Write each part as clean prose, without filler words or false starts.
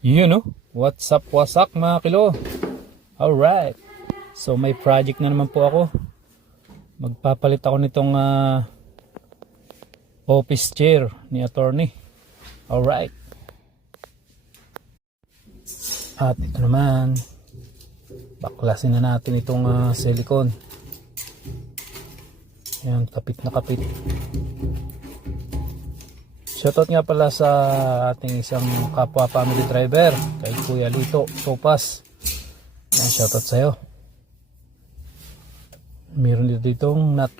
You know, what's up, wasak mga kilo. Alright, so may project na naman po ako. Magpapalit ako nitong office chair ni attorney. Alright, at ito naman, baklasin na natin itong silicone. Yan, kapit na kapit. Shoutout nga pala sa ating isang kapwa family driver, kay Kuya Lito Topas. Yan, shoutout sa'yo. Meron dito ditong nut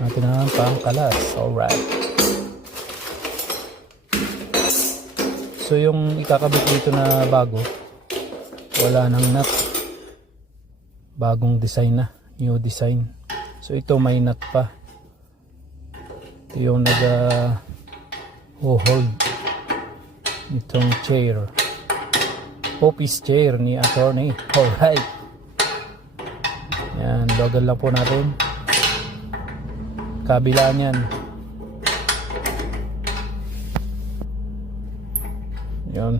natin ang pangkalas. Alright, so yung ikakabit dito na bago, wala nang nut, bagong design na, new design. So ito may nut pa. Ito yung hold itong chair, office chair ni attorney. Alright, yan, bagal lang po natin kabilaan yan. Yan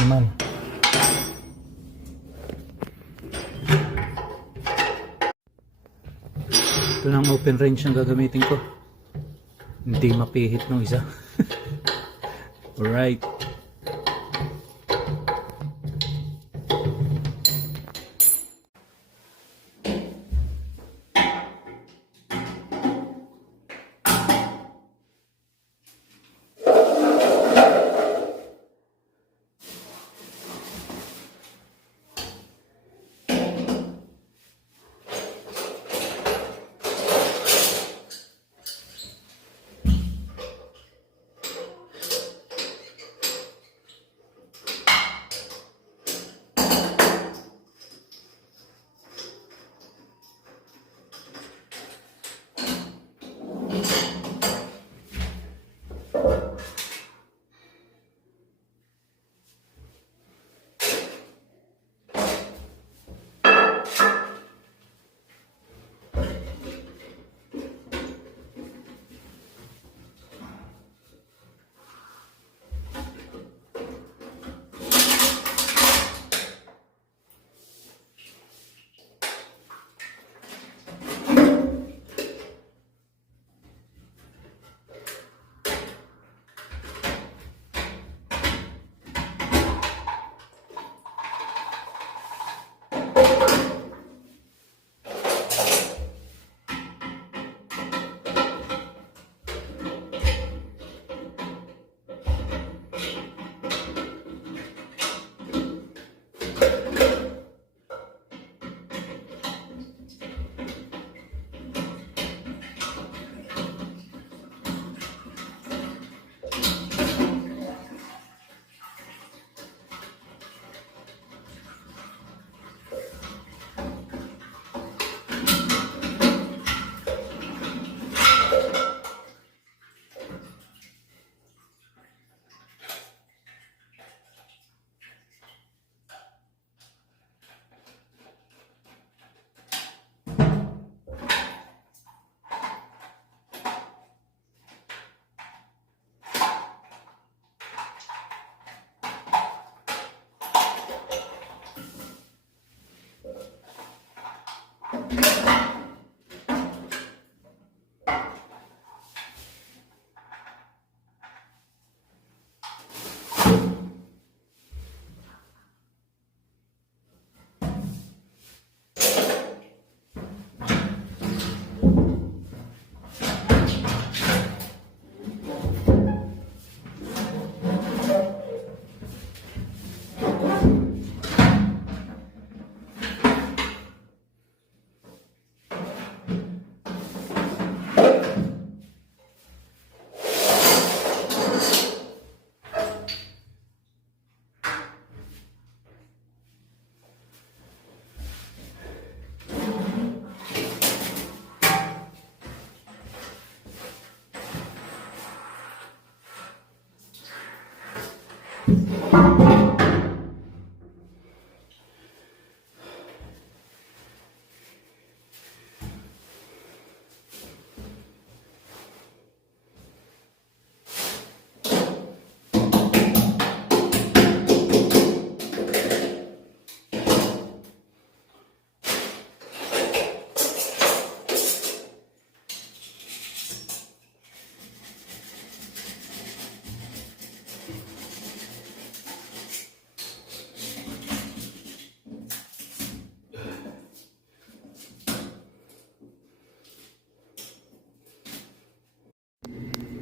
naman. Ito ng open range ang gagamitin ko, hindi mapihit ng isa. Alright,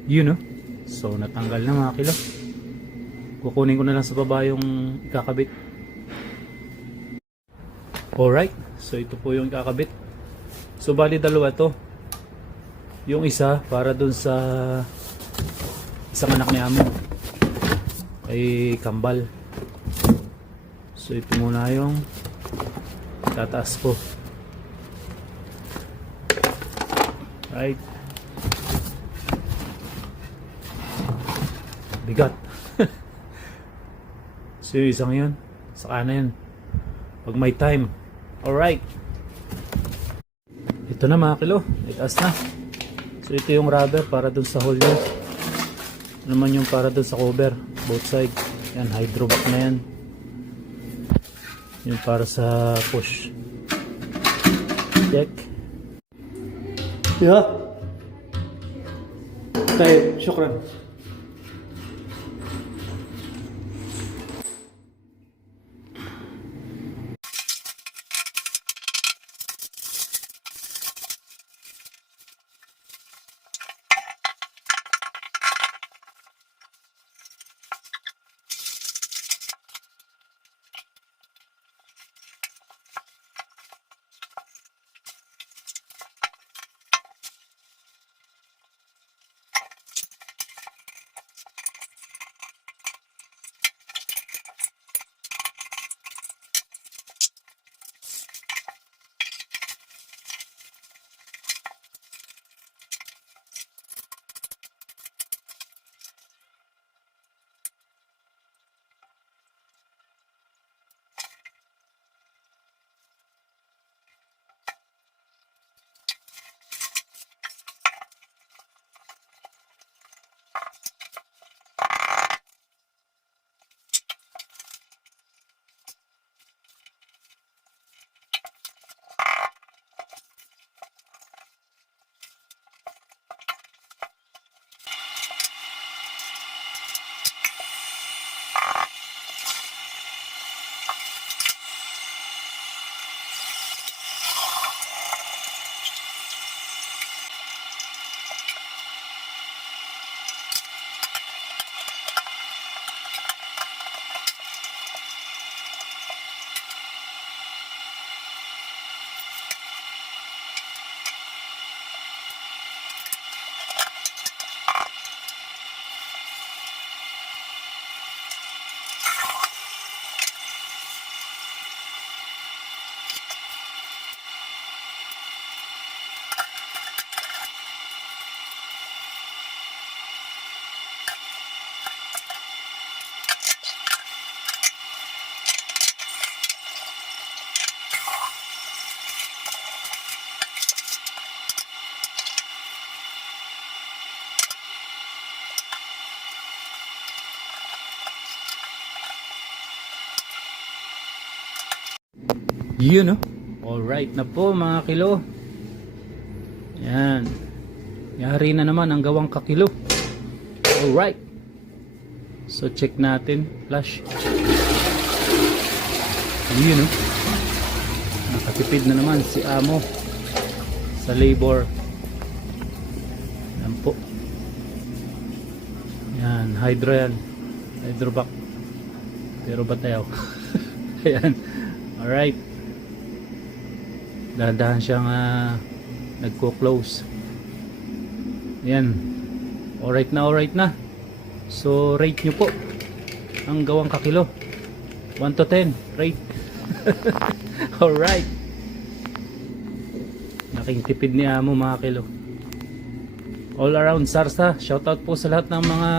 Yun, no? So, natanggal na mga kilo. Kukunin ko na lang sa baba yung ikakabit. Alright. So, ito po yung ikakabit. So, bali dalawa to. Yung isa, para dun sa isang anak ni amo. Kay Kambal. So, ito muna yung tataas ko. Right. Bigat. So yung isang yun, saka na yun pag may time. Alright, ito na mga kilo, itaas na. So ito yung rubber para dun sa hole nyo. Ano naman yung para dun sa cover, both side. Yan, hydrovac na yan. Yung para sa push. Check. Yeah. Tayo, syukran. Yun, no? Alright na po mga kilo. Yan. Yari na naman ang gawang kakilo. Alright. So check natin. Flash. Yun, no? Nakatipid na naman si amo sa labor. Yan po. Yan. Hydro yan. Hydrovac. Pero batayaw. Ayan. Alright. Dahan-dahan siyang nagko-close. Ayan. Alright na. So rate nyo po ang gawang kakilo. 1 to 10 rate. Alright. Naking tipid ni amo mga kilo. All around Sarsa. Shoutout po sa lahat ng mga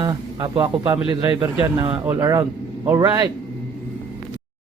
kapwa ko family driver dyan na all around. Alright.